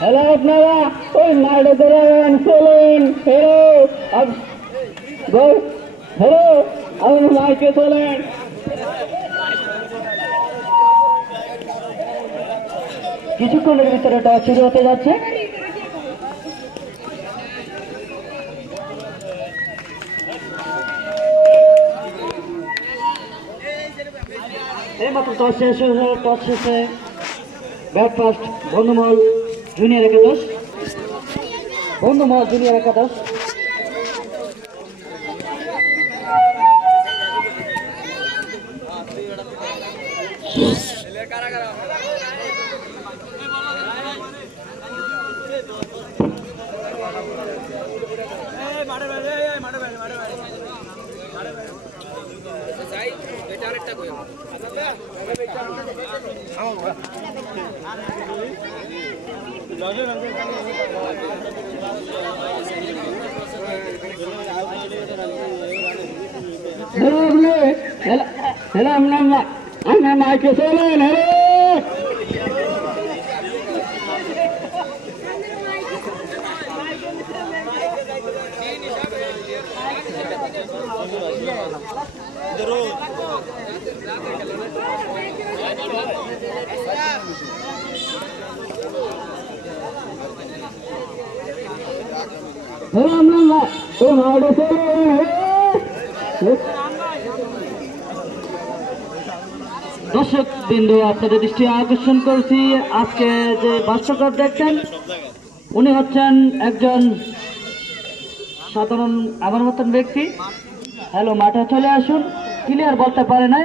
Hello আপনারা ওই মাঠে ধরেন চলুন হ্যালো আমার মাইকে চলেন। কিছুক্ষণের ভিতরে এটা শুরু হতে যাচ্ছে। এইমাত্র টস শেষে ব্যাট ফার্স্ট বন্ধুমহল জুনিয়র একাদশ হ্যালো আমরা মাইকে চলেন। দর্শক বিন্দু আপনাদের দৃষ্টি আকর্ষণ করছি, আজকে যে ভাষ্যকার দেখছেন উনি হচ্ছেন একজন সাধারণ আমার মতন ব্যক্তি। হ্যালো, মাঠে চলে আসুন। ক্লিয়ার বলতে পারে নাই,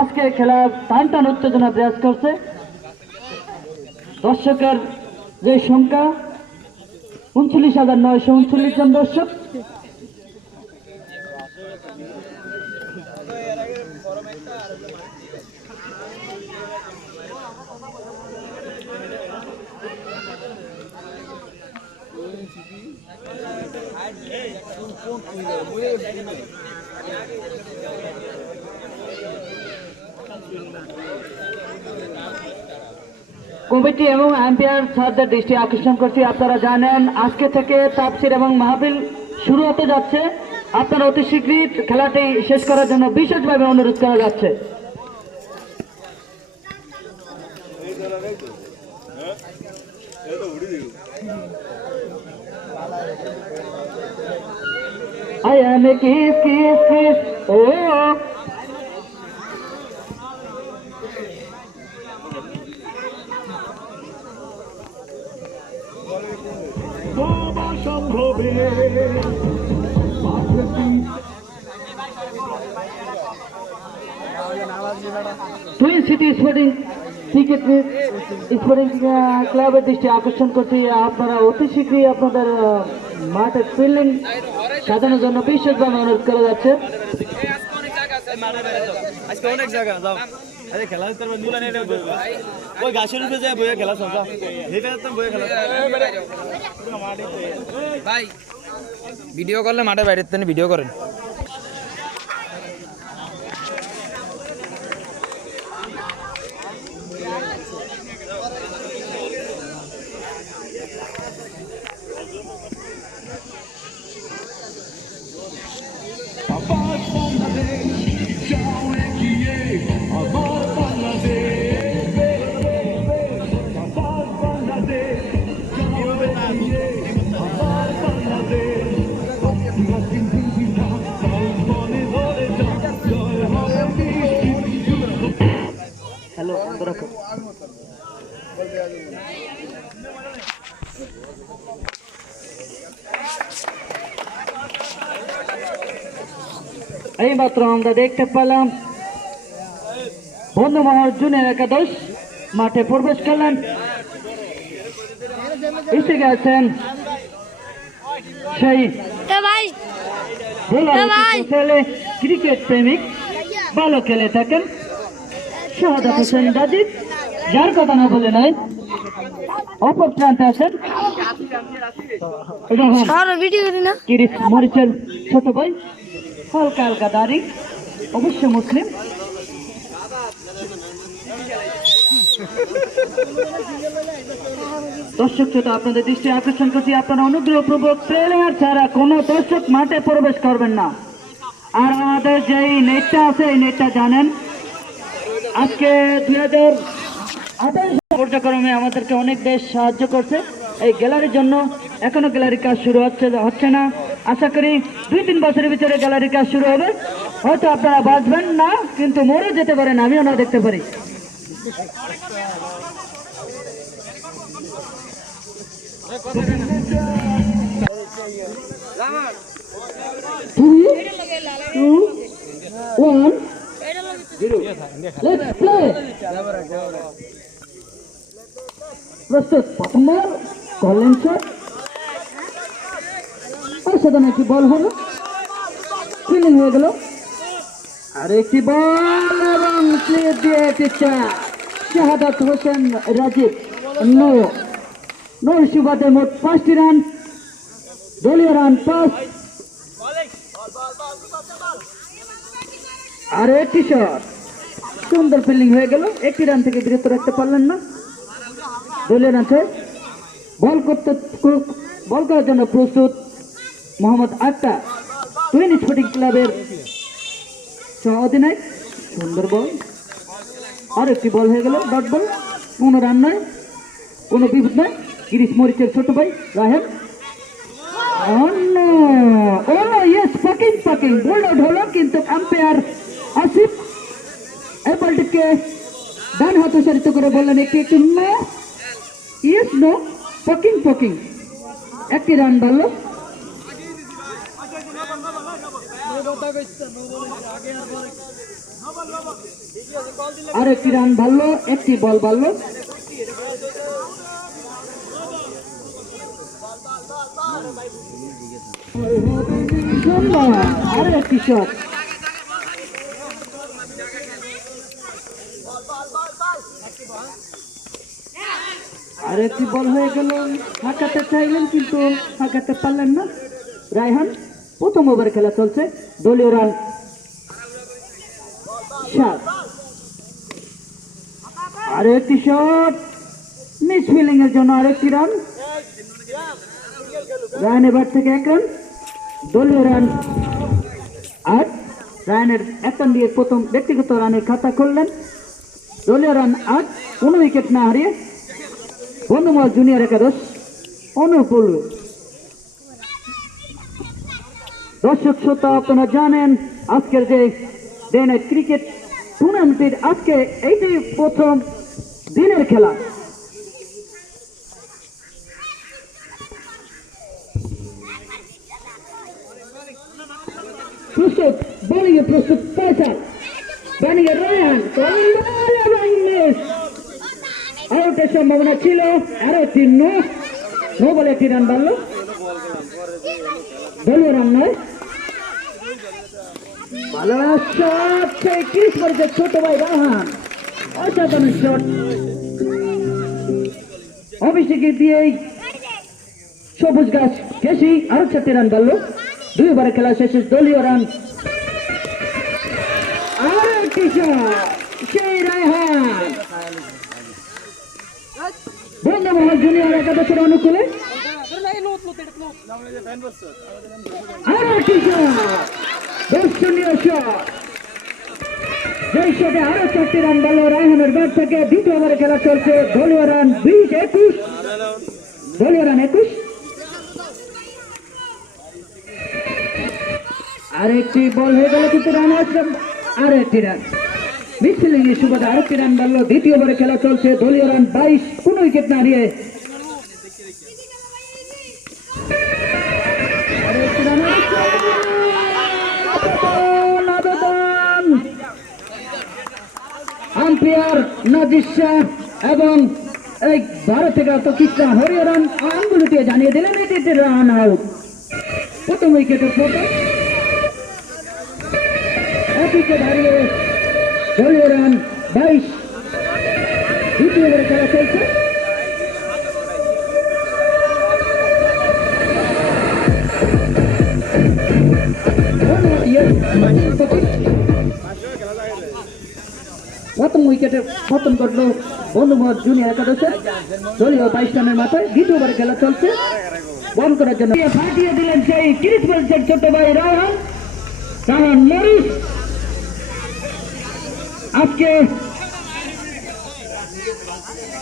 আজকে খেলা টান উত্তেজনা বিরাজ করছে। দর্শকের যে সংখ্যা 39,939 জন দর্শক। কমিটি এবং আম্পায়ার স্যারদের দৃষ্টি আকর্ষণ করছি, আপনারা জানেন আজকে থেকে তাফসির এবং মাহফিল শুরু হতে যাচ্ছে। আপনারা অতি শীঘ্রই খেলাটি শেষ করার জন্য বিশেষভাবে অনুরোধ করা যাচ্ছে। I am a kiss, oh. Twin city sporting ক্লাবের দৃষ্টি আকর্ষণ করছি, আপনারা অতি শীঘ্রই আপনাদের মাঠে ফিল্ডিং সাজানোর জন্য বিশেষভাবে অনুরোধ করা যাচ্ছে। অনেক জায়গা যাও খেলা ওই গাছের উপরে যায় বইয়ে খেলা সব বইয়ে খেলা ভাই ভিডিও করলে মাঠে বাইরের থেকে ভিডিও করেন। এইমাত্র আমরা দেখতে পেলাম বন্ধুমহল জুনিয়র একাদশ মাঠে প্রবেশ করলেন। এসে গেছেন সেই ছেলে ক্রিকেট প্রেমিক, ভালো খেলে থাকেন শাহাদাত হোসেন রাজীব, যার কথা না বলে নয়। অপর প্রান্তে আছেন কিরিশ মরিচের ছোট ভাই, হালকা হালকা দাড়ি, অবশ্যই মুসলিম। দর্শক শ্রোতা, আপনাদের দৃষ্টি আকর্ষণ করছি, আপনারা অনুগ্রহপূর্বক প্লেয়ার ছাড়া কোনো দর্শক মাঠে প্রবেশ করবেন না। আর আমাদের যেই নেটটা আছে এই নেটটা জানেন আজকে 2028 কার্যক্রমে আমাদেরকে অনেক বেশ সাহায্য করছে এই গ্যালারির জন্য। এখনো গ্যালারির কাজ শুরু হচ্ছে না। আশা করি 2-3 বছরের ভিতরে গ্যালারির কাজ শুরু হবে। হয়তো আপনারা বাঁচবেন না, কিন্তু মরে যেতে পারেন, আমিও না দেখতে পারি। Three, two, one, let's play. প্রস্তুত, প্রথমবার কলেন শট, অসাধারণ একটি বল হলো, ফিল্ডিং হয়ে গেল। আর একটি বল এবং ক্লিয়ার দিয়ে টিচার শাহাদাত হোসেন রাজীব নূর সুবাদের মোট 5টি রান, দলীয় রান 5। আর একটি শট, সুন্দর ফিল্ডিং হয়ে গেল, একটি রান থেকে বিরত রাখতে পারলেন না। দলীয় রান 6। বল করার জন্য প্রস্তুত মোহাম্মদ আক্তার, টুইন স্পোর্টিং ক্লাবের সহ অধিনায়ক। সুন্দর বল, আর একটি বল হয়ে গেল, ডট বল। কোনো রান নয়, কোনো বিপদ নয়। গিরিশ মরিচের ছোট ভাই রাহেন, পাকিং বোল্ড আউট হলো, কিন্তু আম্পায়ার আসিফ এই বলটিকে ডান হাত উচ্চারিত করে বললেন একটি নো, ইয়েস নো, পাকিং। একটি রান বাড়ল। আর একটি রান বাড়ল, একটি বল বাড়ল। আর একটি শট, আর একটি বল হয়ে গেল। হাঁকাতে চাইলেন কিন্তু হাঁকাতে পারলেন না। রায়হান, প্রথম ওভার খেলা চলছে, দলীয় রান 7। আর একটি শট, মিস ফিল্ডিং এর জন্য আরেকটি রান। রায়হানের ব্যাট থেকে 1 রান, দলীয় রান 8। রায়হানের 1 রান দিয়ে প্রথম ব্যক্তিগত রানের খাতা খুললেন। দলীয় রান 8, কোনো উইকেট না হারিয়ে। বন্ধুমহল জুনিয়র একাদশ অনুপূল। দর্শক শ্রোতা, আপনারা জানেন আজকের যে ডে নাইট ক্রিকেট টুর্নামেন্টের আজকে এইটি প্রথম দিনের খেলা। প্রস্তুত, বোলিংয়ে প্রস্তুত ফয়সাল, ব্যাটিংয়ে রায়হান, আউটের সম্ভাবনা ছিল। আরো একটি নো বলে একটি রান বাড়ল, দলীয় রান নয়। ভালো শট, সেই ক্রিস মরিচের ছোট ভাই রায়হান, অসাধারণ শট। অভিষেকে দিয়েই সবুজ গাছ কেসি, আরো 4টি রান বাড়ল। 2 ওভারে খেলা শেষে দলীয় রান। আর একটি শট, সেই রায়হান। বন্ধুমহল জুনিয়র একাদশের অনুকূলে আরো একটি শট, দর্শনীয় শট। যেই শটে আরো 4টি রান বাড়ল রায়হানের ব্যাট থেকে। 2টি ওভারে খেলা চলছে, দলীয় রান 20-21, দলীয় রান 21। আরেকটি বল হয়ে গেল, কিন্তু রান আসছে। আর একটি রান মিস ফিল্ডিং এর সুবাদে আরেকটি রান বাড়ল। 2টি ওভারে খেলা চলছে, দলীয় রান 22, কোনো উইকেট না হারিয়ে। আম্পায়ার নাজির শাহ এবং এই ভারত থেকে কৃষ্ণা হরিয়ারান আঙ্গুলিতে জানিয়ে দিলেন এটি রান আউট। প্রথম উইকেটের ফটো, এক উইকেট হারিয়ে দলীয় রান 22। 2টি ওভারে খেলা চলছে। প্রথম উইকেটে পতন করলো বন্ধুমহল জুনিয়র একাদশের দলীয় 22 রানের মাথায়। দ্বিতীয়বার খেলা চলছে বল করার জন্য ফাটিয়ে দিলেন সেই ক্রিস বলছেন ছোট ভাই রায়হান মরিস। আজকে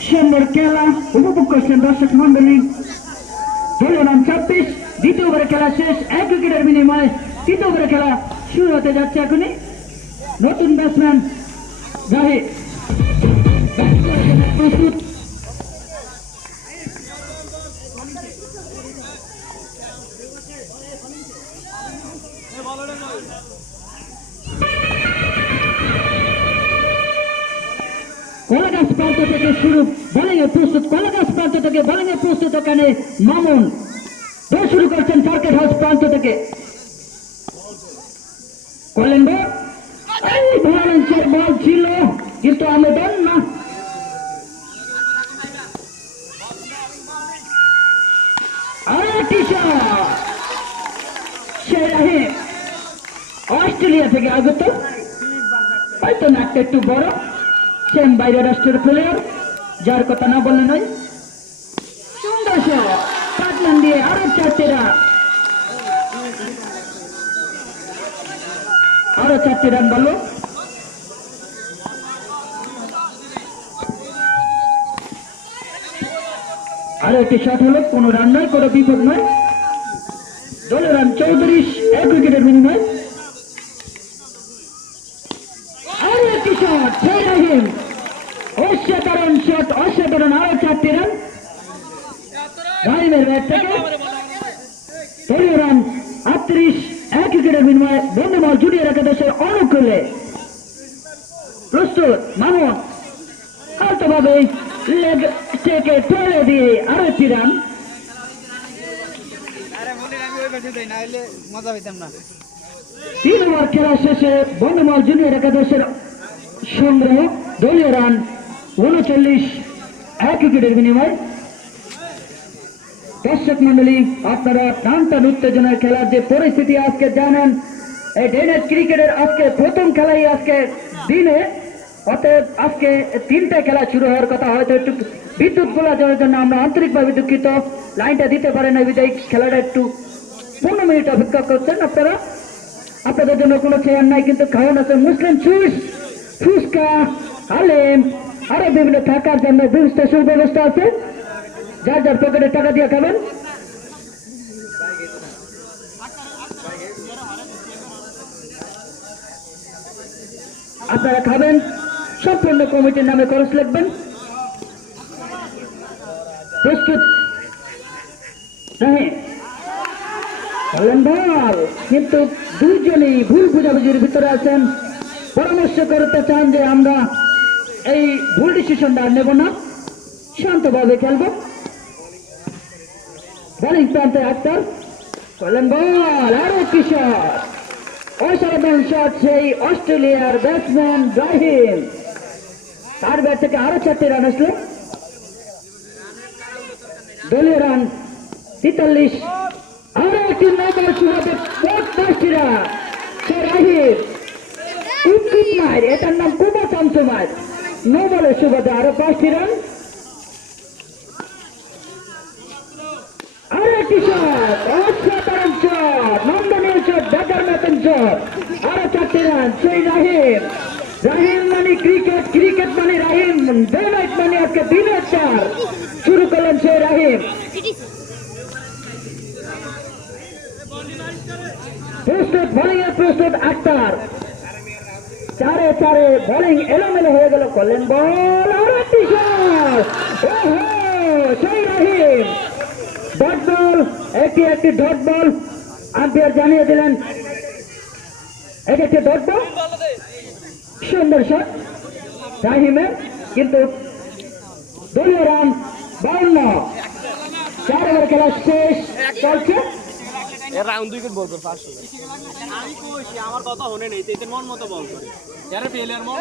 সুন্দর খেলা উপভোগ করছেন দর্শক মন্ডলী। দলীয় রান 26, দ্বিতীয় ওভারে খেলা শেষ, 1 উইকেটের বিনিময়ে তৃতীয় ওভারে খেলা শুরু হতে যাচ্ছে। এখনই নতুন ব্যাটসম্যান জাহিদ প্রস্তুত। কলাগাছ প্রান্ত থেকে শুরু বোলিং এ প্রস্তুত, কলাগাছ প্রান্ত থেকে বোলিং এ প্রস্তুত। ওখানে মামুন দৌড় শুরু করছেন সার্কেট হাউস প্রান্ত থেকে। করলেন বল ছিল কিন্তু আবেদন না। অস্ট্রেলিয়া থেকে আগত, হয়তো নাকটা একটু বড়, সেম বাইরের রাষ্ট্রের প্লেয়ার, যার কথা না বললে নয়। সুন্দর পাটনান দিয়ে আরো 4টি রান, আরো 4টি রান বলো। আরো একটি শট হলো, কোনো রান নয়, কোনো বিপদ নয়। দলীয় রান 34, 1 উইকেটের বিনিময়। আরো একটি শট, রাহিম অসাধারণ শট, অসাধারণ। আরো 4টি রান রাহিমের ব্যাট থেকে। দলীয় রান 38, 1 উইকেটের বিনিময়ে বন্ধুমহল জুনিয়র একাদশের অনুকূলে। প্রস্তুত মামুন, আলতোভাবে লেগ থেকে ঠেলে দিয়ে আরো একটি রান। তিন ওভার খেলা শেষে বন্ধুমহল জুনিয়র একাদশের সংগ্রহ দলীয় রান 39, 1 উইকেটের বিনিময়। দর্শক মন্ডলী, আপনারা টানটান উত্তেজনার খেলার যে পরিস্থিতি আজকে জানেন। এই ডে নাইট ক্রিকেটের আজকে প্রথম খেলাই আজকে দিনে, অতএব আজকে 3টে খেলা শুরু হওয়ার কথা। হয়তো একটু বিদ্যুৎ গোলা যাওয়ার জন্য আমরা আন্তরিকভাবে দুঃখিত, লাইনটা দিতে পারেন না বিদায় খেলাটা একটু 15 মিনিট অপেক্ষা করছেন আপনারা। আপনাদের জন্য কোনো চেয়ার নাই, কিন্তু খাওয়ান আছে মুসলিম জুস, ফুচকা, হালিম, আরো বিভিন্ন থাকার জন্য বিভিন্ন সুব্যবস্থা আছে। যার যার পকেটে টাকা দিয়ে খাবেন। আপনারা খাবেন, সম্পূর্ণ কমিটির নামে খরচ লিখবেন। প্রস্তুত বল, কিন্তু দুইজনই ভুল বুঝাবুঝির ভিতরে আছেন। পরামর্শ করতে চান যে আমরা এই ভুল ডিসিশনটা নেব না, শান্তভাবে খেলবো। বোলিং প্রান্তে আক্তার করলেন বল, আরো একটি শট, অসাধারণ শট সেই অস্ট্রেলিয়ার ব্যাটসম্যান রাহিম। তার ব্যাট থেকে আরো 4টি রান আসলো। দলীয় রান 43, আরো একটি নজর শুরুতে 5টি রান। সে রাহিম উচিত মার, এটার নাম কুমা চামচুমার, নো বলের সুবাদে আরো 5টি রান। আরো একটি শট, অসাধারণ শট, নন্দনীয় শট, দেখার মতন শট, আরো 4টি রান। সেই রাহিম, রাহিম মানে ক্রিকেট, ক্রিকেট মানে রাহিম, ডে নাইট মানে আজকে দিনের 4 শুরু করলেন সেই রাহিম। প্রস্তুত বোলিং এর প্রস্তুত আক্তার, 4-4 বোলিং এলোমেলো হয়ে গেল। করলেন বল, আরো একটি শট, সেই রাহিম। ডট বল, একটি ডট বল, আম্পায়ার জানিয়ে দিলেন এটি একটি ডট বল। সুন্দর শট রাহিমের, কিন্তু দলীয় রান 52, 4 ওভার খেলা শেষ চলছে। রাউন্ড 2 উইকেট বল করে ফার্স্ট আমি কইছি আমার কথা শুনে নেই, তেতে মন মতো বল করে যারা ফেলিয়ার মন।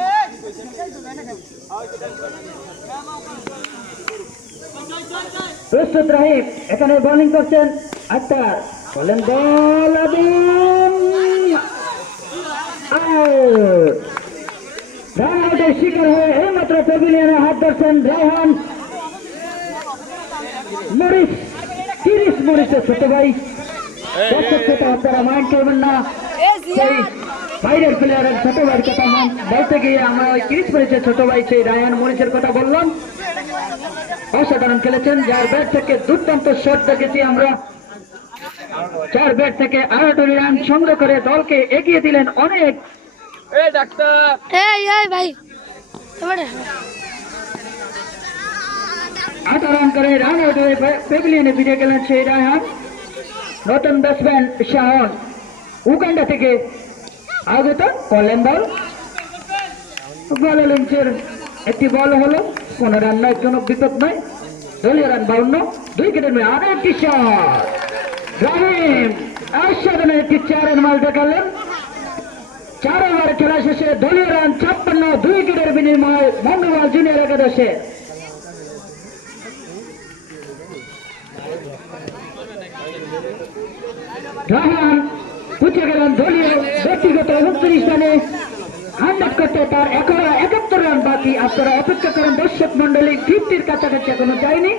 প্রস্তুত রাহিম, এখানে বোলিং করছেন আক্তার। বলেন বল, রান আউটের শিকার হয়ে এইমাত্র প্যাভিলিয়নে হাত ধরছেন রায়হান মরিস, 30 মরিসের ছোট ভাই। দর্শক শ্রোতা, আপনারা মাইন্ড করবেন না, সেই বাইরের প্লেয়ারের ছোট ভাইয়ের কথা বলতে গিয়ে আমরা ওই 30 মরিসের ছোট ভাই সেই রায়হান মরিসের কথা বললাম। অসাধারণ খেলেছেন, যার ব্যাট থেকে দুর্দান্ত শট দেখেছি আমরা। 4 ব্যাট থেকে 18 রান সংগ্রহ করে দলকে এগিয়ে দিলেন অনেক। এই ডাক্তার এই ভাই তোমারে 8 রান করে রান আউট হয়ে প্যাভিলিয়নে ফিরে গেলেন সেই রায়হান। নতুন ব্যাটসম্যান শাহন উগান্ডা থেকে আগত, কলেন বল, লিঞ্চের একটি বল হলো, 15 রান নয়, কোনো বিপদ নয়। দলীয় রান 52, 2 উইকেটের মেয়ে আরো একটি শট। রাহিম অসাধারণ একটি 4 রান মাল দেখালেন। 4 ওভার খেলা শেষে দলীয় রান 56, 2 উইকেটের বিনিময়ে মন্ডল জুনিয়র একাদশে। রাহান উঠে গেলেন দলীয় ব্যক্তিগত 29 রানে 100 করতে, তার এখনো 71 রান বাকি। আপনারা অপেক্ষা করেন দর্শক মন্ডলী, 50-র কাছাকাছি এখনো যায়নি।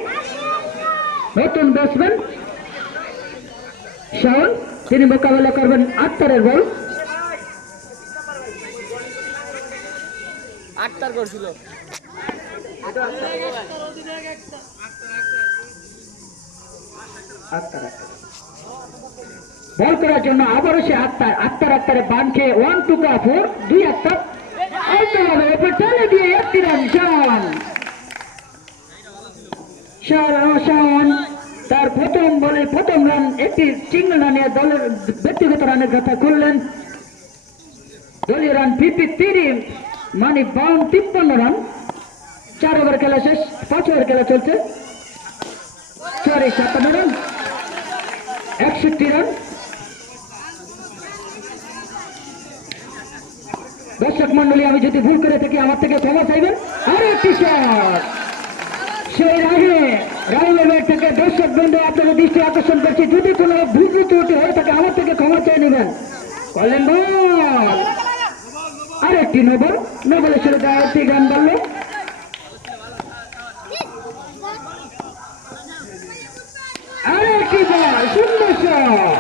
নতুন ব্যাটসম্যান শাওন, তিনি মোকাবেলা করবেন আক্তারের বল। আক্তার করছিল বল করার জন্য আবারও সে আক্তারে বান খেয়ে 1-2 কা 4, 2 আক্তার চলে দিয়ে 1 রান। শাওন তার প্রথম বলে প্রথম রান, একটি সিঙ্গল রানে দলের ব্যক্তিগত রানের কথা করলেন। দলীয় রান 53, মানে 53 রান। 4 ওভার খেলা শেষ, 5 ওভার খেলা চলছে। 57 রান, 61 রান। দর্শক মন্ডলী, আমি যদি ভুল করে থাকি আমার থেকে ক্ষমা চাইবেন। আরো একটি শট সেই রাহিমের ব্যাট থেকে। দর্শক বন্ধু, আপনাদের দৃষ্টি আকর্ষণ করছি, যদি কোনো ভুল ত্রুটি হয়ে থাকে আমার থেকে ক্ষমা চেয়ে নেবেন। কলেন বল, আরেকটি নোবলের শুরুতে আরেকটি রান বাড়লো। আরেকটি বল, সুন্দর শট।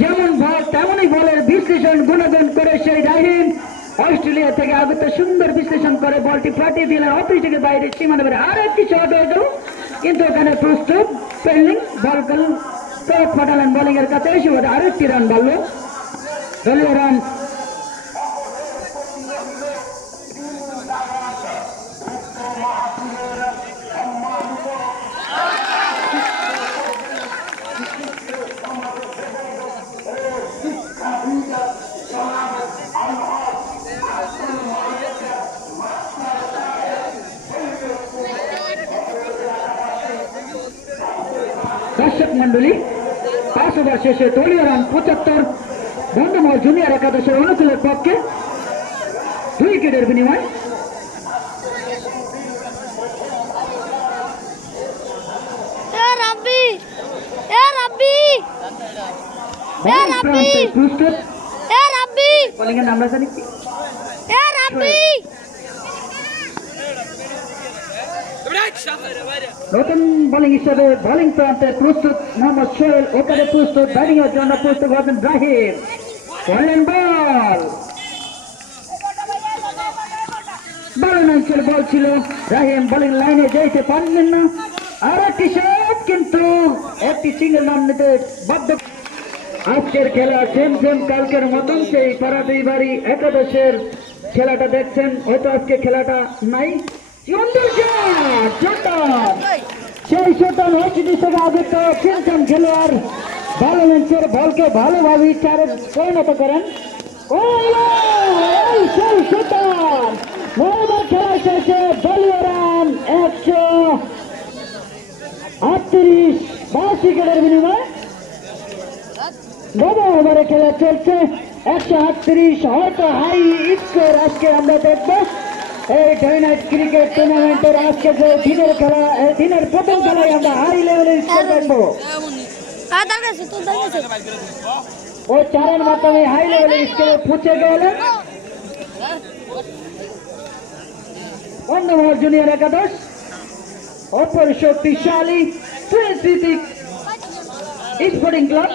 যেমন বল তেমনই বলের বিশ্লেষণ গুণগান করে সেই রাহিম অস্ট্রেলিয়া থেকে আগত, সুন্দর বিশ্লেষণ করে বলটি ফাটিয়ে দিলেন অফিস থেকে বাইরে সীমানা বেড়ে। আর একটি শট হয়ে গেল, কিন্তু এখানে প্রস্তুত ফিল্ডিং বল ফাটালেন বোলিং এর কাছে, এই সুবাদে আরেকটি রান বাড়লো। দলীয় রান দর্শক মন্ডলী, 5 ওভার শেষে দলীয় রান 75, বন্ধুমহল জুনিয়র একাদশের অনুকূলের পক্ষে 2 উইকেটের বিনিময়। প্রস্তুত বোলিং এর নাম জানি কি? নতুন বোলিং হিসেবে বোলিং প্রান্তে প্রস্তুত মোহাম্মদ সোহেল, ওখানে প্রস্তুত ব্যাটিং এর জন্য প্রস্তুত হবেন রাহিম। বলেন বল, 12 রানের বল ছিল। রাহিম বোলিং লাইনে যেতে পারলেন না। আর একটি শট, কিন্তু একটি সিঙ্গেল রান নিতে বাধ্য। আজকের খেলা সেম কালকের মতন, সেই পাড়া দুই বাড়ি একাদশের খেলাটা দেখছেন, হয়তো আজকে খেলাটা নাই। সেই শটন ওটিডি থেকে আগত তিনজন খেলোয়াড় ভালো লেন্সের বলকে ভালোভাবে চারে পরিণত করেন। সেই শটন খেলা শেষে দলীয় রান 138, 5 উইকেটের বিনিময়ে। 9 ওভারে খেলা চলছে, 138 হয়তো হাই স্কোর আজকে আমরা দেখবো এই ডে নাইট ক্রিকেট টুর্নামেন্টের। আজকে যে দিনের খেলা, দিনের প্রথম খেলায় আমরা হাই লেভেলের স্কোর দেখবো। ওই 4 মাধ্যমে হাই লেভেলের স্কোরে পৌঁছে গেলেন। বন্ধুমহল জুনিয়র একাদশ অপর শক্তিশালী টুইন্স ঋতিক স্পোর্টিং ক্লাব।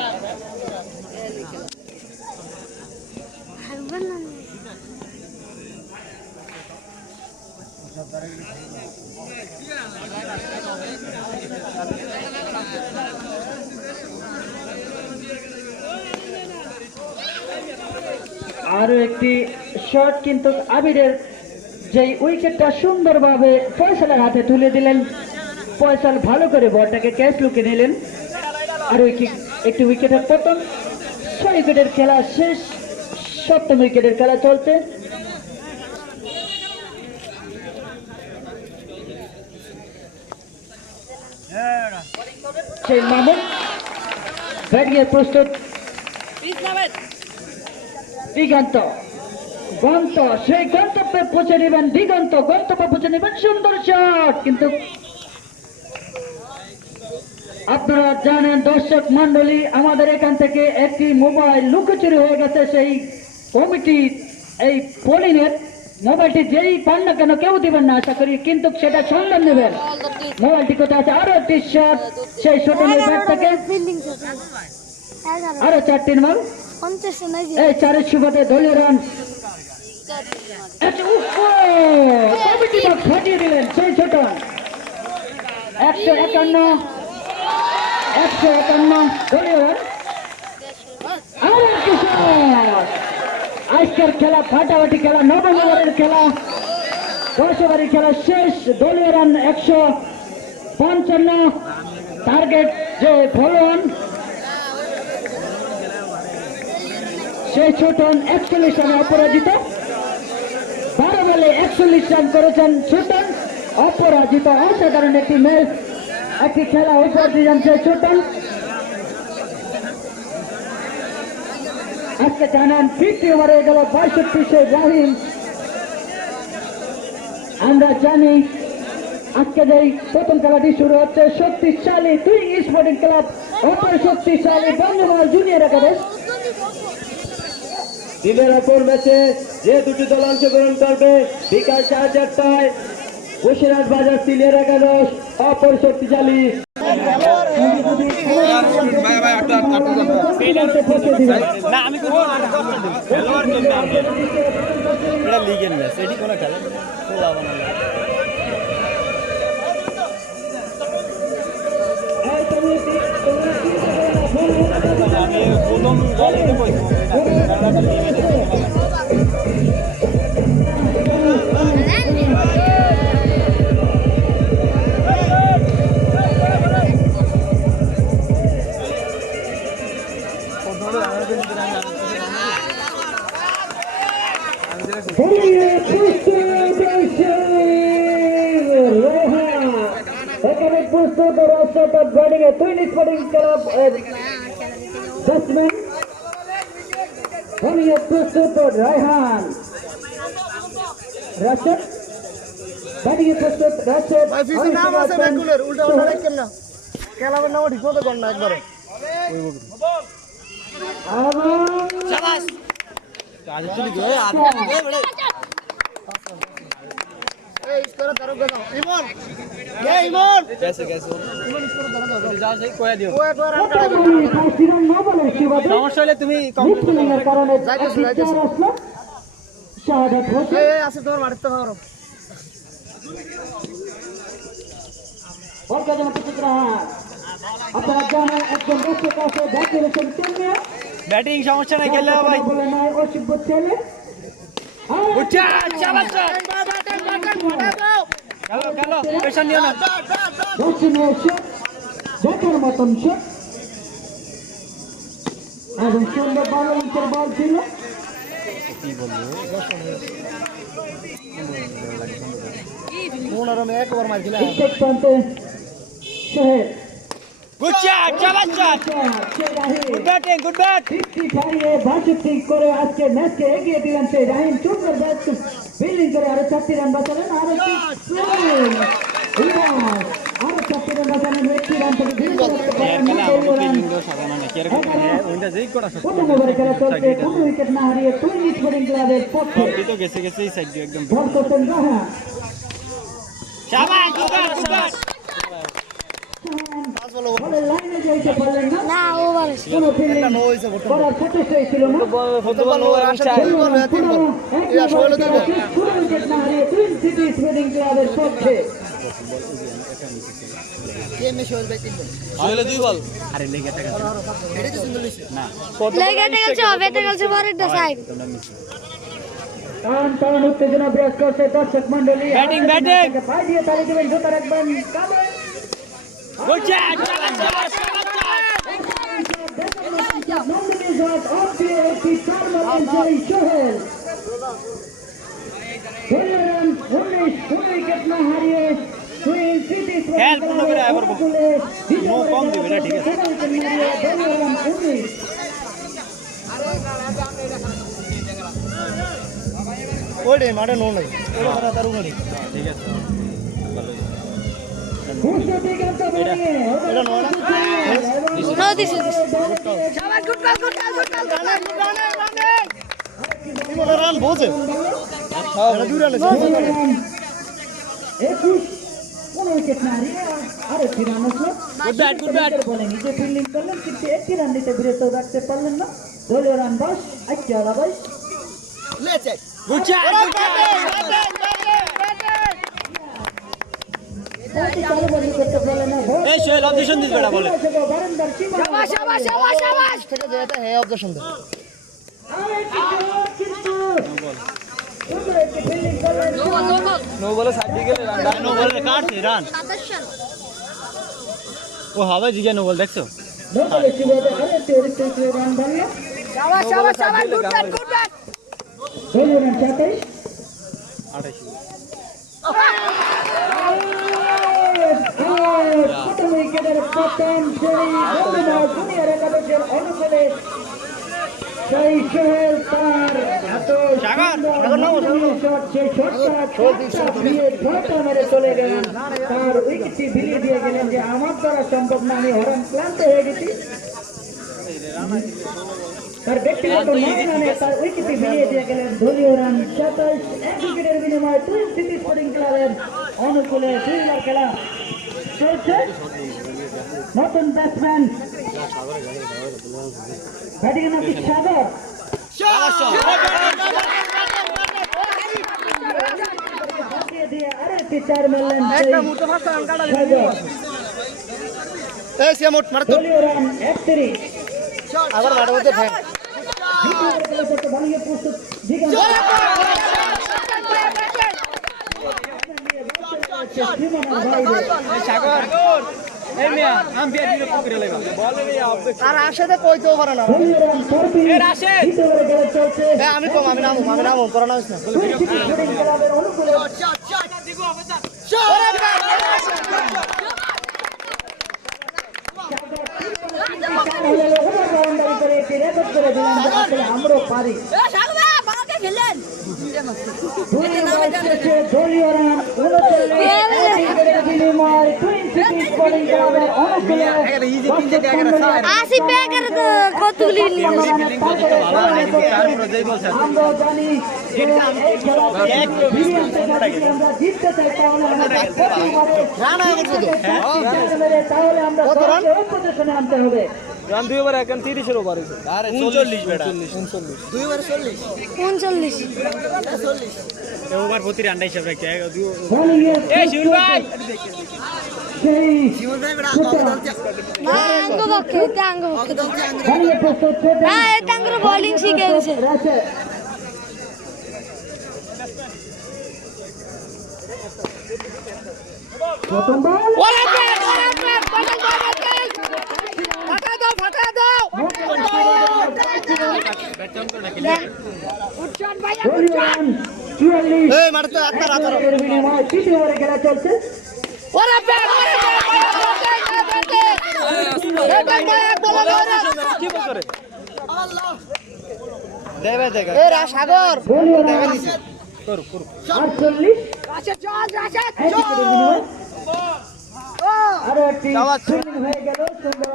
আরো একটি শট, কিন্তু আবিরের যেই উইকেটটা সুন্দরভাবে ফয়সালের হাতে তুলে দিলেন, ফয়সাল ভালো করে বলটাকে ক্যাচ লুকে নিলেন। আর একটি উইকেটের পতন। 6 উইকেটের খেলা শেষ, 7ম উইকেটের খেলা চলছে। সেই মামুন ব্যাটিংয়ে প্রস্তুত। দিগন্ত গন্ত সেই গন্তব্যে পৌঁছে নেবেন, দিগন্ত গন্তব্যে পৌঁছে নেবেন। সুন্দর শট, কিন্তু আপনারা জানেন দর্শক মন্ডলী, আমাদের এখান থেকে একটি মোবাইল লুকোচুরি হয়ে গেছে। সেই কমিটি এই পোলিংয়ের মোবাইলটি যেই পান না কেন কেউ দিবেন না আশা করি, কিন্তু সেটা সন্ধান নেবেন মোবাইলটি কোথায় আছে। আরো একটি শট, সেই শটের ব্যাট থেকে আরো 4টি মাল। এই 4-এর সুবাদে দলীয় রান কমিটি বক্স ফাটিয়ে দিলেন সেই ছোট। 151 দলীয় রান। আর একটি শট। আজকের খেলা ফাটাফাটি খেলা, 9 ওভারের খেলা, 10 ওভারের খেলা শেষ। দলীয় রান 155, টার্গেট যে ফলোয়ান সেই ছোটন 41 রানে অপরাজিত। 12 বলে 41 রান করেছেন ছোটন, অপরাজিত। অসাধারণ একটি ম্যাচ, একটি খেলা উপহার দিয়েছেন সেই ছোটন। আজকে জানান 50 ওভারে গেল 62 সেই রাহিম। আমরা জানি আজকে যেই প্রথম খেলাটি শুরু হচ্ছে, শক্তিশালী টুইং স্পোর্টিং ক্লাব অপর শক্তিশালী বন্ধুমহল জুনিয়র একাদশ। দিনের অপর ম্যাচে যে দুটি দল অংশগ্রহণ করবে বিকাল 4:30টায় বসিরহাট বাজার সিনিয়র একাদশ অপর শক্তিশালী। না আমি এটা লিগের ম্যাচ, এটি কোনো খেলা এখানে প্রস্তুত রাস্তাটা ব্যাটিং এ টুইন স্পোর্টিং ক্লাব ব্যাটসম্যান প্রস্তুত রায়হান রাশেদ, ব্যাটিং এ প্রস্তুত রাশেদ। সমস্যা হলে তুমি আপনারা জানেন একজন দর্শক আছে ভ্যাকসিনেশন কেন্দ্রে ব্যাটিং সমস্যা নাই খেললে ভাই বলে নয় অসিব্য ছেলে। দর্শনীয় শট, দেখার মতন শট এবং সুন্দর 12 ইঞ্চের বল ছিল। সোহেল গুড শট, শাবাশ shot, good batting, good bat. 52 করে আজকে ম্যাচকে এগিয়ে দিলেন সেই রাহিম। সুন্দর ব্যাট ফিল্ডিং করে আরো 4টি রান বাঁচালেন। আরো 4টি রান বাঁচালেন, 1টি রান থেকে প্রথম ওভারে খেলা চলছে। কোনো উইকেট না হারিয়ে টুইন স্পোর্টিং ক্লাবের পক্ষে বল করছেন রাহা। বলের লাইনে যাইতে পারলেন না, না ওভার কোনো ফিল্ডিং করার প্রচেষ্টাই ছিল না। পুরো উইকেট না হারিয়ে টুইন সিটি স্পোর্টিং ক্লাবের পক্ষে লেগেতে গেছে বেতে গেছে পরের সাইড টান টান উত্তেজনা বিরাজ করছে দর্শক মন্ডলী। ব্যাটিং পাই দিয়ে তালি দেবেন, জোতা রাখবেন কামে। মাঠে নো নাই তার উপরে নো দিস রান বলছে দুই রান 21 উইকেট না হারিয়ে আরেকটি রান আসলো। বলে নিজে ফিল্ডিং করলেন কিন্তু একটি রান দিতে বিরত রাখতে পারলেন না। দলীয় রান 10, আচ্ছা ভাই চালু বন্ধ করতে পারলেন না। এই সোহেল অবজেকশন দিস বেটা বলে বারান্দার সীমা থেকে যেটা হে অবজেকশন দে নো বলে সাইড দিয়ে গেলে রান নো বলে কাটছে রান ও হবে জিগে নো বল দেখছো চলে গেলেন, তার উইকেটটি ভিলিয়ে দিয়ে গেলেন যে আমার দ্বারা সম্ভব না, আমি হরণ ক্লান্ত হয়ে গেছি। তার ব্যক্তিগত 9 রানে তার উইকেটটি ভিলিয়ে দিয়ে গেলেন। দলীয় রান 27, 1 উইকেটের বিনিময়ে টুইন সিটি স্পোর্টিং ক্লাবের অনুকূলে 2 ওভার খেলা চলছে। নতুন ব্যাটসম্যান ব্যাটিং নাকি সাগর দিয়ে আরেকটি 4 মারলেন দলীয় রান 31। আবার মাঠের মধ্যে ফ্যান বানিয়ে প্রস্তুত আর আশাতে কইতেও পারে না আমি কম আমি নামো করোনা হইছে না আমরাও পারি। দলীয় রান 39 বিনিময় টুইন সিটি স্পোর্টিং ক্লাবের অনুকূলে আসিফ বেকার তো কতগুলি আমরা জানি যে এই খেলাতে আমরা জিততে চাই, তাহলে আমরা পজিশনে আনতে হবে। রান 2 ওভার এখন 30 এর ওভার হইছে আরে 39 বেটা 2 ওভার 40 39 এ ওভার প্রতি রানটা হিসাব রাখতে এই শিউল ভাই না আঙ্গ বকে টাঙ্গ না টাঙ্গর বোলিং শিখে গেছে প্রথম বল এই মারতে তো একটা রাত আর বিনিময় 3 ওভারে খেলা চলছে। কি করে দেবে দেখা এ রা সাগর দেখা দিছে করু 48 আরো একটি সুইং হয়ে গেল সুন্দর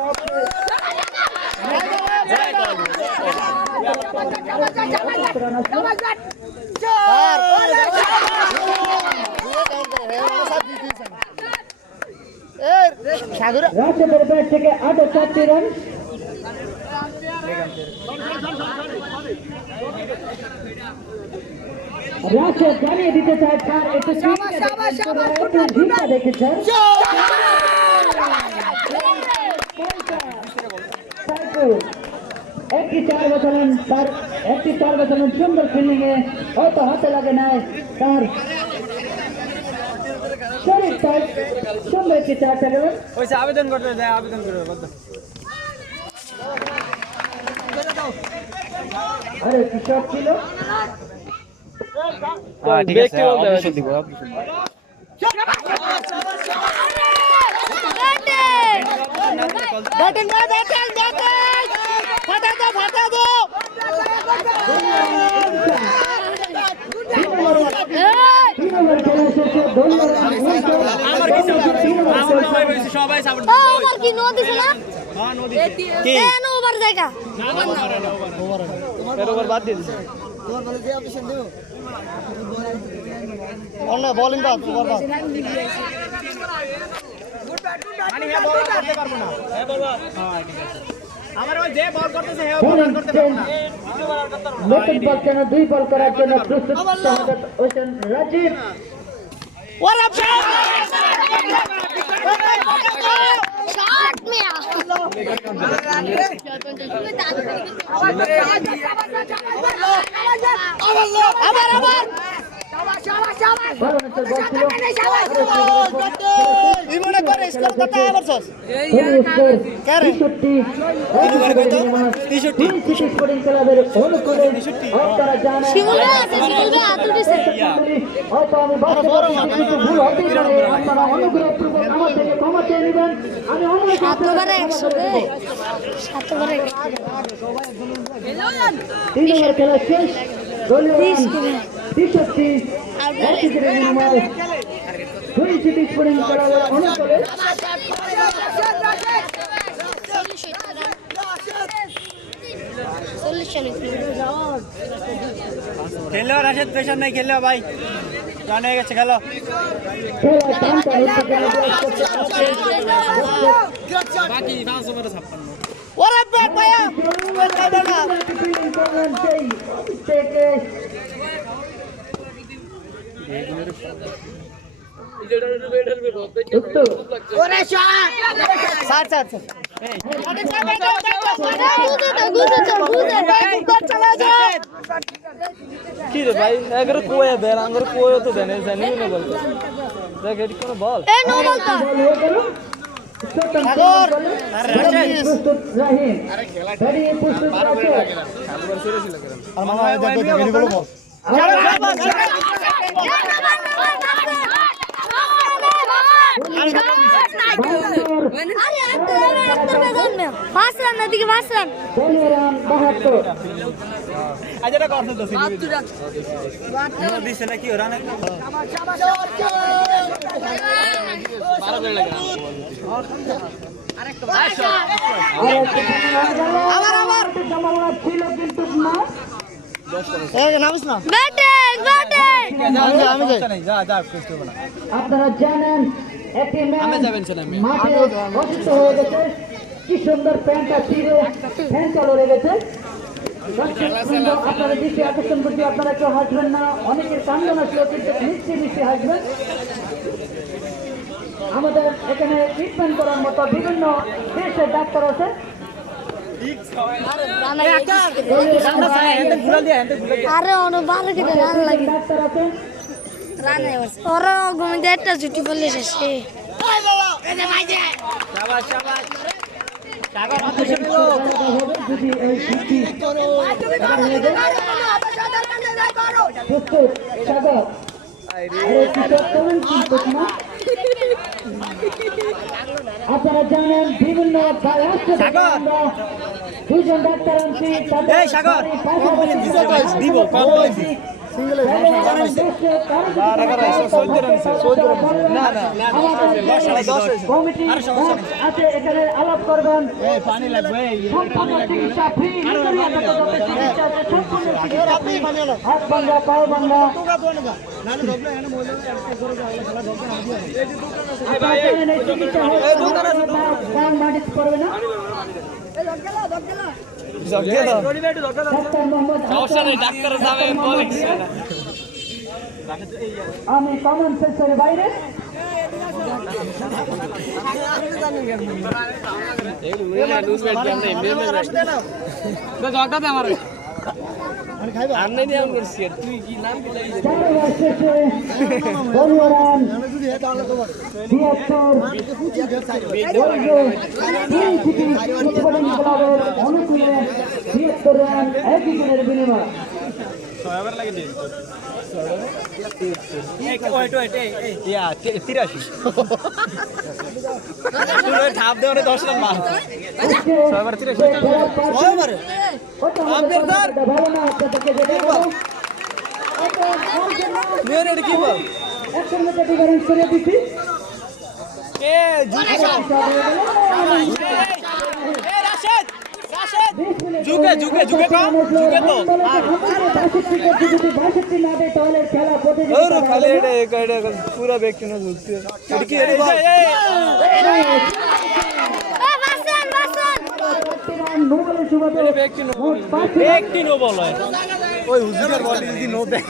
রাশেদের ব্যাট থেকে 68 রান। রাশেদ জানিয়ে দিতে চায় স্যার একটু ঝিঁকা দেখেছেন। একটি 4 বসালেন তার, একটি 4 বসালেন সুন্দর ফিল্ডিং এ, হয়তো হাতে লাগে নাই তার শরীর তাই সুন্দর একটি 4টা গেলেন। ওইসে আবেদন করতে যায়, আবেদন করে বলতো আরে কি শট ছিল, ঠিক আছে অবশ্যই দিব। সবাই সাপোর্ট ওভার কি নো দিছে না? হ্যাঁ নদী কেন ওভার জায়গা? এর উপর বাদ দিয়ে দিছে অন্য বোলিং বাদ ওভার বাদ মানে হে বল করতে পারবো না। হে বল হ্যাঁ ঠিক আছে। আমার ওই যে বল করতেছে হে বল করতে পারবো না। নতুন বল কেন 2 বল করার জন্য প্রস্তুত Shahadat Hossain Rajib. What up, shot? Shot me. আবার ভালো নেচার বল ছিল। ইমনে করে স্কোর কত আবার কারে 63 স্পোর্টিং ক্লাবের অনুকূলে আপনারা জানেন শিমুলে আছে, শিমুলে হাত উঠেছে। হয়তো আমি বলতে পারি কিছু ভুল হতে পারে, আপনারা অনুগ্রহপূর্বক আমার থেকে ক্ষমা চেয়ে নেবেন। আমি অনুরোধ করছি 7 ওভারে 100 রে 7 ওভারে 3 ওভার খেলা শেষ। দলীয় রান 63, একই দিনের বিনিময়ে 2 সিটি স্পোর্টিং ক্লাবের অনুকূলে খেলো রাশেদ, প্রেশার নাই, খেলো ভাই, রান হয়ে গেছে, খেলো। খেলা টানটা হচ্ছে কেন বাকি 5 ওভারে 56। ওরে ব্যাট ভাইয়া ওরে কি রে ভাই, এগারো কোয়া দেন, আঙ্গুর কোয়া তো দেন, জানি না বলতে দেখ এটি কোন বল। এ নো বলতা প্রস্তুত রাহিম দাঁড়িয়ে প্রস্তুত রাখো। আর মামা দেখো গিরি বড় বল। আরে আত্তর বেজান মে 5 রান এদিকে 5 রান দলীয় রান 72। আজ এটা করতে তো সিনি দিছে নাকি রান একদম 12 করে লাগে আবার সম্ভাবনা ছিল কিন্তু না। নামিস না, ব্যাটিং আমি যাই, যা যা কষ্ট হবে না। আপনারা জানেন একটি আমি ম্যাচ যাবেন ছেলে, আমি মাঠে অসুস্থ হয়ে গেছে, কি সুন্দর প্যান্টটা ছিঁড়ে ফ্যান চালু হয়ে গেছে। দর্শকবৃন্দ, আপনারা দৃষ্টি আকর্ষণ করছি, আপনারা কেউ হাসবেন না, অনেকের কান্দন আসলো কিন্তু মিষ্টি হাসবেন। আমাদের এখানে ট্রিটমেন্ট করার মতো বিভিন্ন দেশের ডাক্তার আছে। আরে অনেক ভালো কেটে রান লাগে ডাক্তার আছে রান ওরা ঘুমিয়ে একটা ছুটি পড়লে শেষ শাবাশ শাবাশ যদি এই ছুটি প্রস্তুত সাগর আপনারা জানেন বিভিন্ন দুজন ডাক্তার আনছি এই সাগর দিব কমিটি আছে এখানে আলাপ করবেন সম্পূর্ণ চিকিৎসা ফ্রি চিকিৎসা আছে সম্পূর্ণ চিকিৎসা ফ্রি হাত ভাঙ্গা পাও ভাঙ্গা চিকিৎসা মাটিত করবে না আমি কমন সেন্সের বাইরে অনুকূলে ৭২ রান একই দিনের বিনিময় ঠাপ দেওয়ারে 10 রান মার যুগে যুগে যুগে তো যুগে তো পুরা ব্যক্তি না ঝুঁকছে ব্যক্তি নো বল ওই হুজুরের বল যদি নো দেয়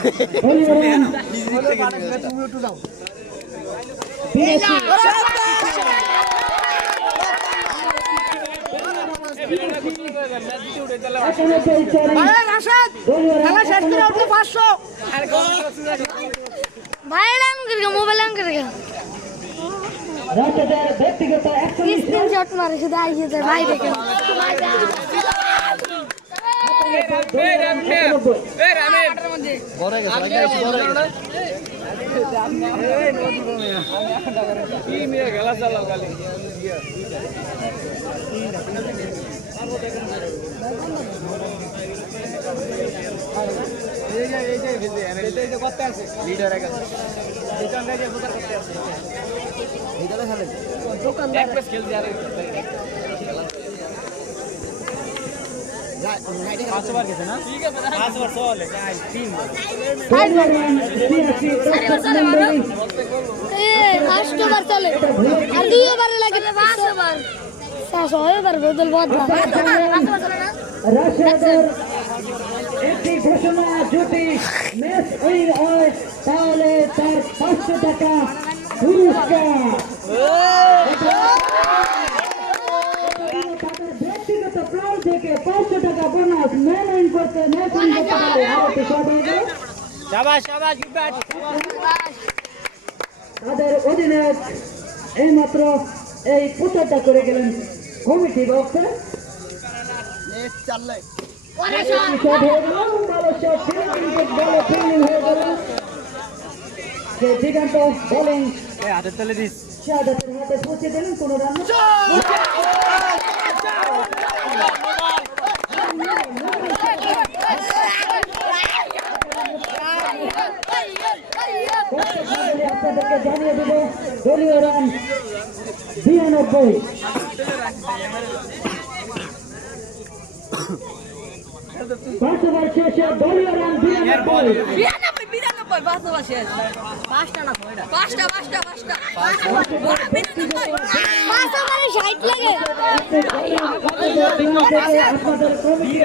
स्क्रीनशॉट मारे शुद्ध आई है भाई देखो খেলা চালাও খালি করতে আছে লিডার দোকানদার খেলতে আর পাঁচবার গেছে না ঠিক আছে পাঁচবার চলে তিনবার अष्टबार चले और दुई बार लगे 500 बार 100 बार बदल बहुत রাশিয়াদের একটি ঘোষণা যদি ম্যাচ উইন হয় তাহলে তার 500 টাকা পুরস্কার ব্যক্তিগত প্রাণ থেকে 500 টাকা বোনাস ম্যান উইন করতে ম্যাচ উইন করতে পারে আরো তো সব হয়ে গেল শাবাশ শাবাশ গুড ব্যাট তাদের অধিনায়ক এইমাত্র এই প্রচারটা করে গেলেন কমিটি বক্সে দিগান্ত বোলিং হাতের তলে দিস শাহাদাতের হাতে পৌঁছে দিলেন কোন রান আপনাদেরকে জানিয়ে দেব দলীয় রান 92 বাসবার শেষে দলীয় রান আপনাদের কমিটি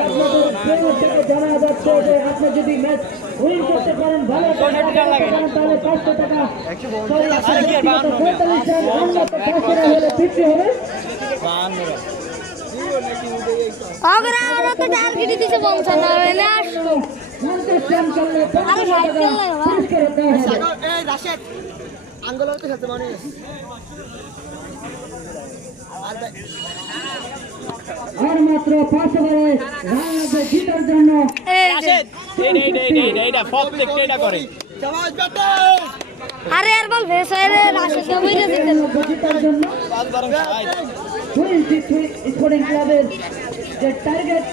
আপনাদের থেকে জানা যাচ্ছে যে আপনি যদি ম্যাচ উইন করতে পারেন ভালো তাহলে 500 টাকা 45 হলে ফিরতে হবে अगर आना तो टारगेट ही से पहुंचा ना है ना अरे भाई चल রাশেদ আঙ্গুল তো খেলতে মানে আর মাত্র 5 ওভারে রানকে জিতার জন্য রাশেদ এইটা ফক দেখতে এটা করে শাবাশ ব্যাটে अरे यार बॉल भेस है रे राशिद को भी दे জিতার জন্য 23 স্পোর্টিং ক্লাবের যে টার্গেট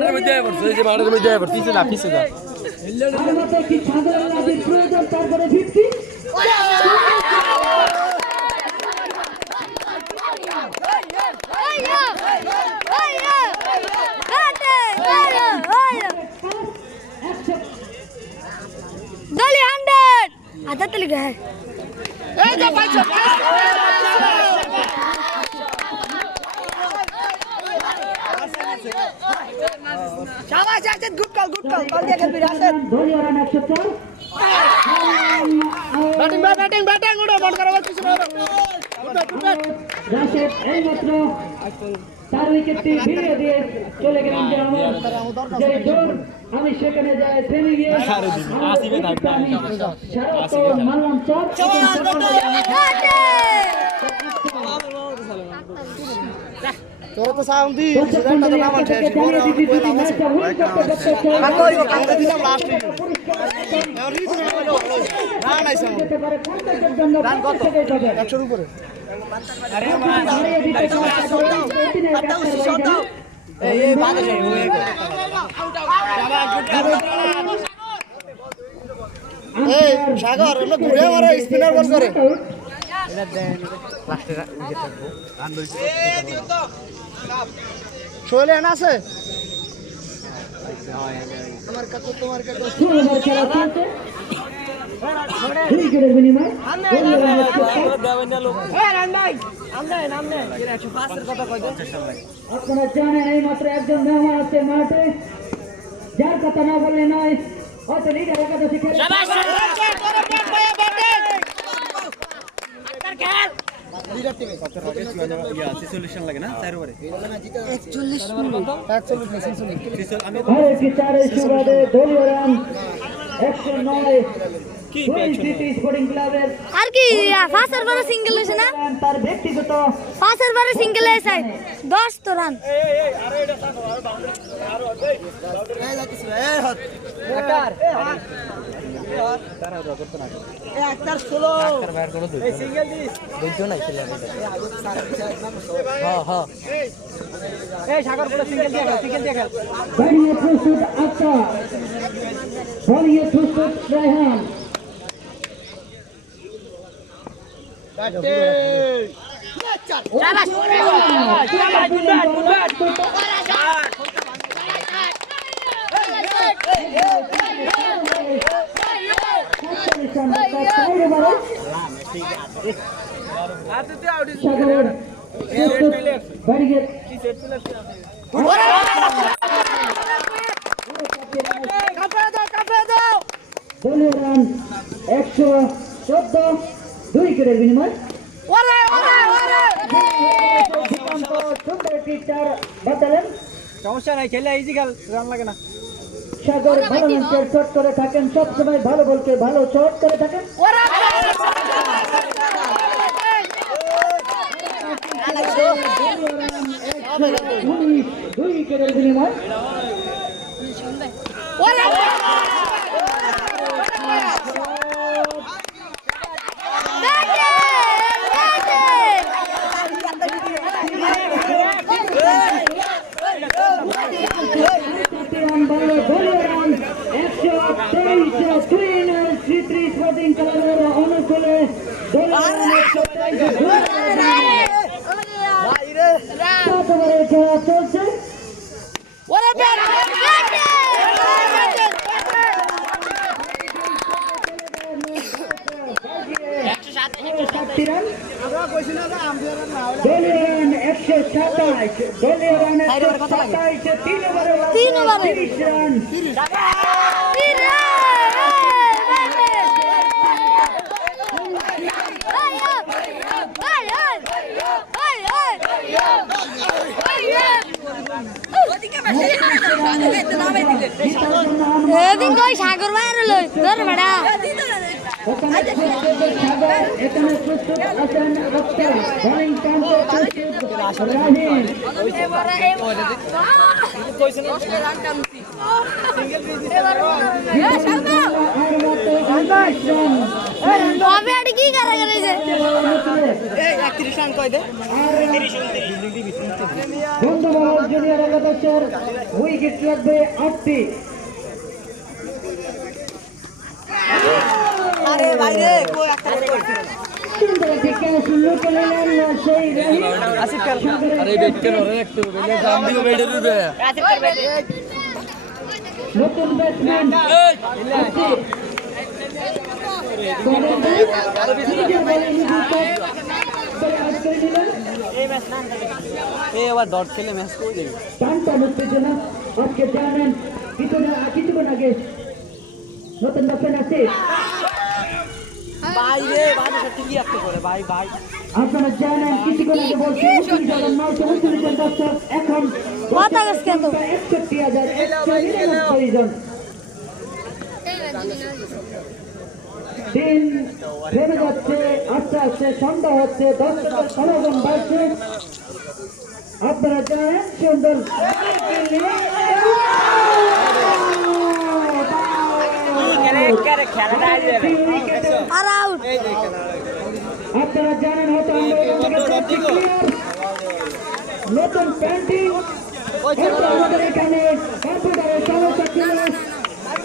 মাঠের মধ্যে আয় পড়ছে, এই যে মাঠের মধ্যে আয় পড়ছে, পিছে যা, পিছে যা। আর মাত্র একটি সাধারণ লাঠির প্রয়োজন, তারপরে 50। Dali 100 आता तली गए शाबाश आसित गुड कॉल कॉल दिया खेल बिरासत धोनी और 104। बैटिंग उड़ो बंद करो কিছু না রাশেদ এইমাত্র 4 উইকেটটি ভিড়িয়ে দিয়ে চলে গেলেন যে আমার যে জোর আমি সেখানে যাই থেমে গিয়ে আসিবে থাকবে সারা তো মারলাম চট তোরা তো সাউন্ড দি সেটা তো নাম আছে ম্যাচটা উইন করতে কাকে দিলাম লাস্ট না নাই সাউন্ড যেতে পারে কন্টাক্টের জন্য রান কত 100 এর উপরে আরে মারিয়ে দিতে চাও এই বাদে হয়ে এই সাগর ওগুলো ঘুরে মারে স্পিনার বল করে এটা দেন লাস্টে উইকেট থাকবো রান লইছে শোলে না আছে আমার কাকু তোমার কাকু খেলা চলছে উইকেটের বিনিময়ে আপনারা জানেন এই মাত্র একজন মেহমান আছে মাঠে, যার কথা না বললে নয়, হয়তো লিডার একাদশী খেলে লিডার টিমে কত রকেট ইয়া 46 লাগে না 4 ওভারে 41 মিনিট 41 না 46 আমি আরেকটি চারের সুবাদে দলীয় রান 109 কি সিটি স্পোর্টিং ক্লাবের আর কি ফাঁসের বড় সিঙ্গেল হইছে না তার ব্যক্তিগত ফাঁসের বড় সিঙ্গেল হইছে 10 তো রান আরে এটা সাথে আর বাউন্ডারি আর এই যাচ্ছে এই হট বেকার তারা করতে না এই একটার 16 বাইর করো এই সিঙ্গেল দিস দুইজন নাই খেলে হ্যাঁ এই সাগর পুরো সিঙ্গেল দিয়ে খেল ব্যাটিংয়ে প্রস্তুত আক্তার, বোলিংয়ে প্রস্তুত রায়হান। সাগরের প্রস্তুত ব্যাটিংয়ে দলীয় রান 114, 2 উইকেটের বিনিময় সুন্দর একটি চার বাতালেন। সমস্যা নাই খেলে ইজি খেল রান লাগে না সাগর ভালো লেন্সের শট করে থাকেন, সবসময় ভালো বলকে ভালো শট করে থাকেন। 2 উইকেটের বিনিময় দলীয় রান 123, টুইনার শ্রী স্পোর্টিং ক্লাবের অনুকূলে খেলা চলছে। দলীয় রান 127, দলীয় রান 127, 3 ওভারে 30 রান। এদিন কই সাগর বাইর লই ধর বড়া এখানে প্রস্তুত আছেন আক্তার, বোলিং টানতে তবে আর কি করা গেছে বন্ধুবান্ধব জুনিয়র একাদশের উইকেট লাগবে 8টি। সুন্দর থেকে শুরু করলেন সেই নতুন ব্যাটসম্যান আজকে জানেন কিছুক্ষণ আগে নতুন ব্যাটসম্যান আছে আপনারা জানেন কিছুক্ষণ আগে বলছি 2939 দর্শক এখন 61,199 জন। দিন থেমে যাচ্ছে, আস্তে আস্তে সন্ধ্যা হচ্ছে, দর্শকের সমাগম বাড়ছে। আপনারা জানেন সুন্দর আর আউট আপনারা জানেন হয়তো নতুন পেন্টিং আমাদের এখানে কম্পিউটারের সমস্যা ছিল,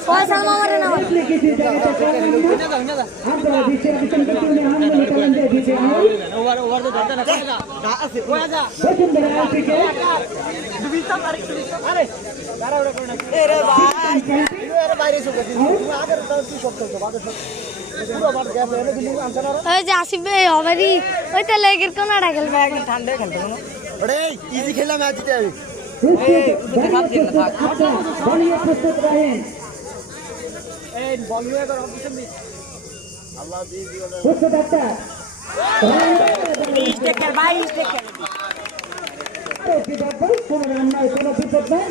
ফয়সাল মামারে নাও কিছু জায়গাতে আপনারা বিশ্বের বিতর্ক আন্দোলন করেন যে দিতে বসুন্ধরা এলপিকে ওই যে আসিফ ভাই হবারি ওইটা লেগের কোনাটা খেলবে ঠান্ডায় খেলতে কোনো ইজি খেললাম ম্যাচ জিতে আমি প্রস্তুত रहें প্রস্তুত একটা কোনো রান নাই, কোনো বিপদ নাই।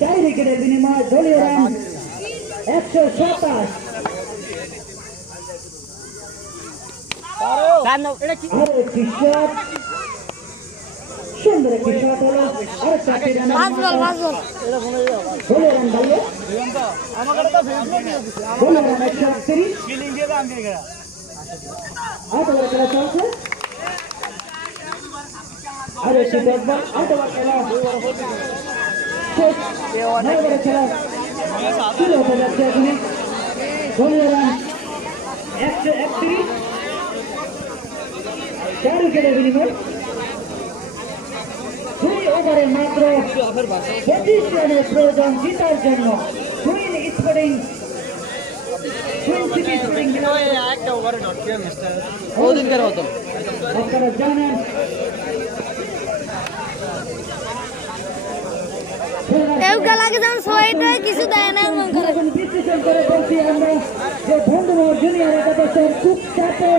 4 উইকেটের বিনিময়ে দলীয় রান 127। আরো একটি শট, সুন্দর একটি শট হলো, আরো 4টি রান পাঁচ বল দলীয় রান ভালো, দলীয় রান 138। আট ওভার খেলা চলছে, আরো একটি ডট বল, 8 ওভার খেলা শেষ, 9 ওভারের খেলা শুরু হতে যাচ্ছে এখানে। দলীয় রান 131, 4 উইকেটের বিনিময় 2 ওভারে মাত্র 25 রানের প্রয়োজন জিতার জন্য। কুইন স্পোর্টিং আপনারা জানেন লাগে যেমন সবাই কিছু দেয় না এমন করে এখন বিশ্লেষণ করে বলছি আমরা যে বন্ধুবান্ধব জুনিয়র একাদশের খুব চাপে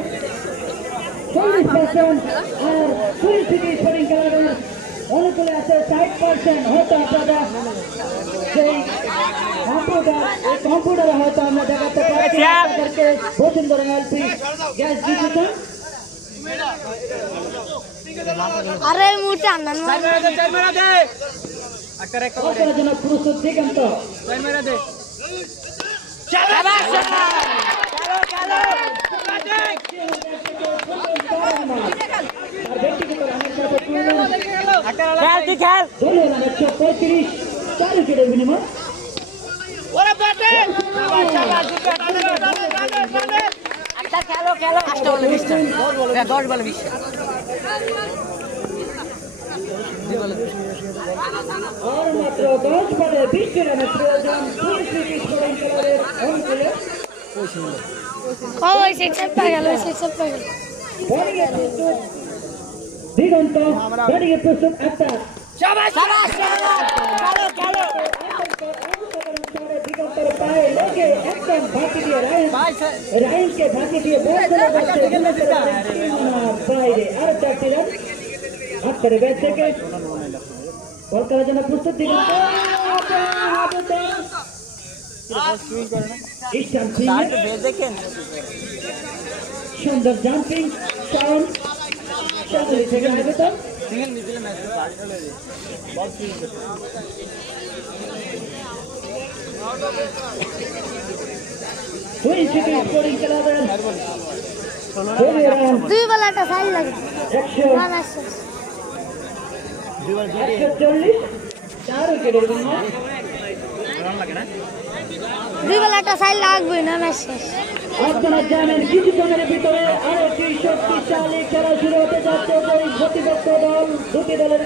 40% আর কুইন সিটি স্পোর্টিং ক্লাবের অনুকূলে আছে 60%। হয়তো আপনারা সেই কম্পিউটারে হয়তো আমরা দেখাতে পারছি আপনাদেরকে বসুন্ধরা এলপি গ্যাস ডিস্ট্রিবিউশন। আরে মুটা আনন্দ আপনার জন্য প্রস্তুত দিগন্ত দলীয় রান 135, 4 উইকেটের বিনিময়। আর মাত্র 10 বলে 20 রানের প্রয়োজন কুইন সিটি স্পোর্টিং ক্লাবের অনুকূলে। ওই সিক্সের পা গেল বোলিংয়ে প্রস্তুত দিগন্ত, ব্যাটিংয়ে প্রস্তুত আক্তার। দিগন্তের পায়ে লেগে একদম ফাঁকি দিয়ে রাহিমকে ফাঁকি দিয়ে বল চলে যাচ্ছে বাইরে। আরো 4টি রান আক্তারের ব্যাট থেকে বল করার জন্য প্রস্তুত দিগন্ত। সুন্দর জাম্পিং সাউন্ড চাকরি থেকে আসবে তো দুই থেকে স্কোরিং খেলাবেন 2 বেলাটা সাইল লাগে 100 না শেষ 140 4 উইকেটের জন্য 2 বেলাটা সাইল লাগবে না শেষ আপনারা জানেন কিছু সময়ের ভিতরে আরো একটি শক্তিশালী খেলা শুরু হতে যাচ্ছে ওই প্রতিপক্ষ দল দুটি দলের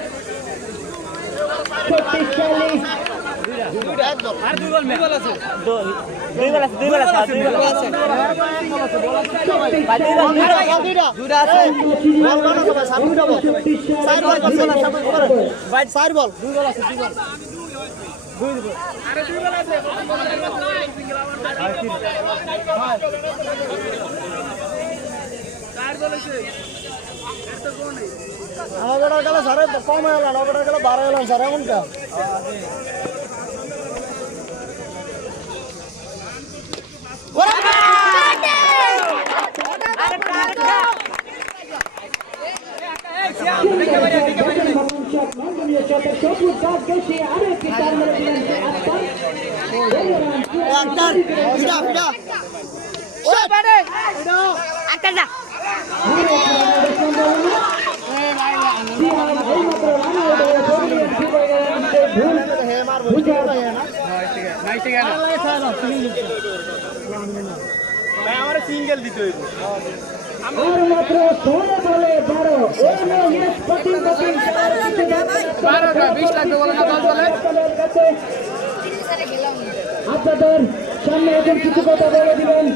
শক্তিশালী আমাদের গেল স্যার কম হয়ে গেল ওটা গেল 12 হলাম স্যার এমন কা সিঙ্গেল দিতে হইব আর মাত্র 16 বলে 12 20 লাগবে বলে না 10 বলে আপনাদের সামনে এখন কিছু কথা বলে দিবেন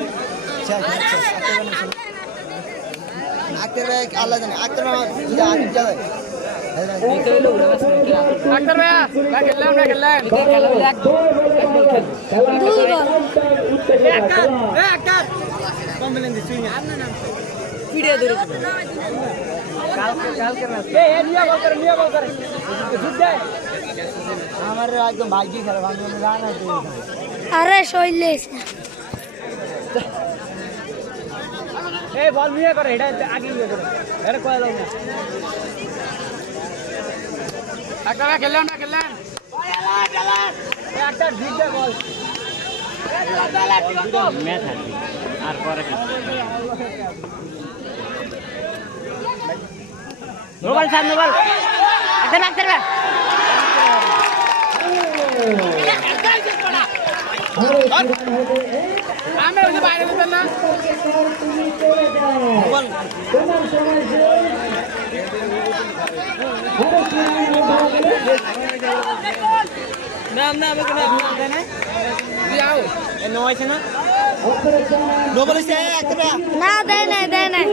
আক্তার ভাই আল্লাহ জানে আক্তার ভাই যাবে ডাক্তার ভাইয়া খেললাম কমপ্লেন দিছি আমার একদম ভাগ্যি খেলা ভাঙবে রান আছে আরে শৈলেশ এই বল নিয়ে করে এটা আগে নিয়ে করে এর কয় লাগ না ডাক্তার ভাইয়া খেললাম একটা ঠিক দে বল ম্যাচ আছে আর পরে নোবেল স্যার নোবেল ডাক্তার ভাই আমি ওই যে বাইরে দিতেন না বল না আমাকে না দেয় না দিয়াও এ নয়ছে না নোবেল সে একটা না দেয় নাই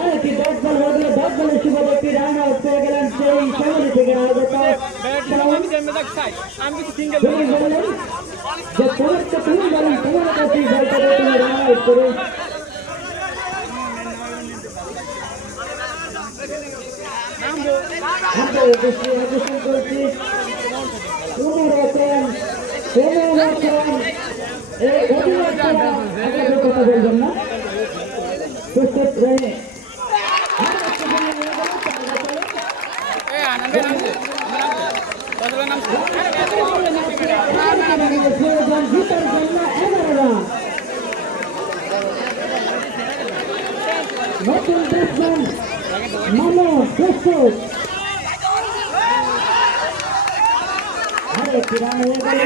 আরেকটি 10 বল হয়ে 10 বলের শুভবর্তী রান আউট পেয়ে গেলেন সেই সামনে থেকে আগত আমি কিছু সিঙ্গেল তিনি বললেন যে তোমাকে তুমি বলেন তোমার কাছে বলতে তুমি রান আউট করে আমরা দৃষ্টি আকর্ষণ করছি পুনরাতন এই অধিনায়ক কথা বলবেন না প্রস্তুত রয়ে নতুন ব্যাটসম্যান মামা প্রস্তুত আরেকটি রান হয়ে গেল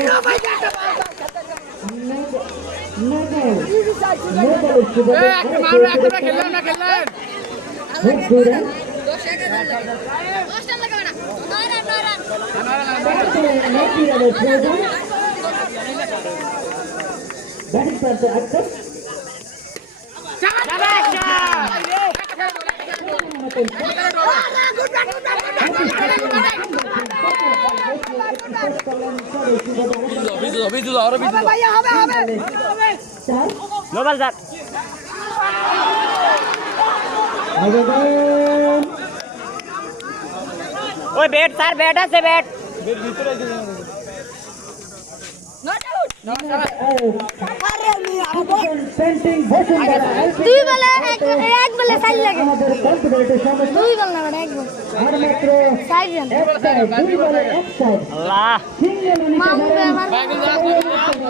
ব্যাটিং প্রান্তে আক্তার নোবেল স্যার ওই ব্যাট স্যার ব্যাট আছে ব্যাট না পেন্টিং বসুন্ধরা দুই বেলা এক বেলা সাইড লাগে আমাদের কম্পিউটারের সমস্যা দুই বেলা না এক বেলা আর মাত্র সাইড জান এক সাইড দুই বলে এক সাইড আল্লাহ সিঙ্গেল মামু আমার এক বেলা সাইড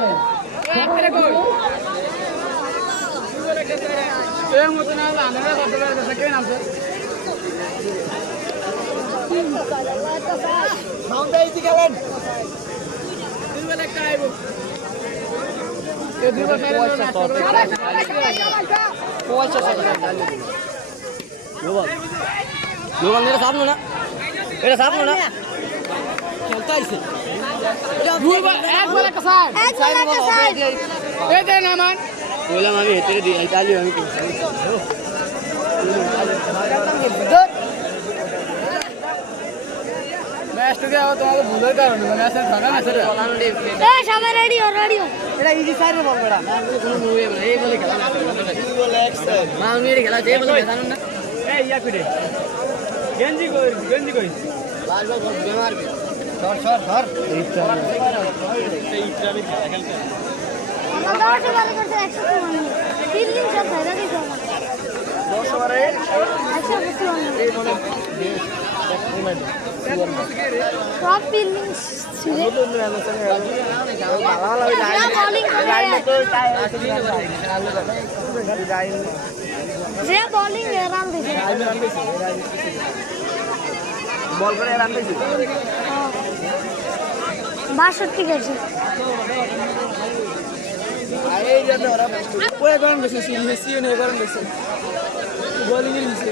এ সবাই রেডি হো এটা ইজি সাইডে বল বেটা এই ইয়া কইরে গেঞ্জি কই ধর আমরা 10 বার করতে 100 মান 3 দিন সব ফায়দা দিছো 10 বারে 100 সব 3 দিন ছিল যে বোলিং রান দিছে বল করে রান দিছি 62 গেছে এই যে ওরা ওই গরম বেশি সিএনএসি নে গরম বেশি বোলিং এর বেশি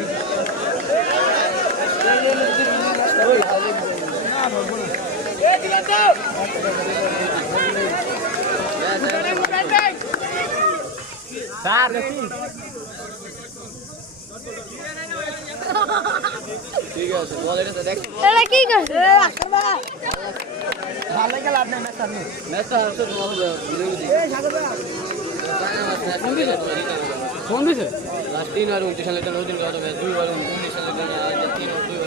ঠিক আছে বল এটা দেখ এটা কি করছে ভালো খেলা আপনি ম্যাচটা হচ্ছে তোমার ফোন দিছে লাস্ট 3 আর 29 সালে 2 দিন কথা 2 আর 19 সালে 3 আর 2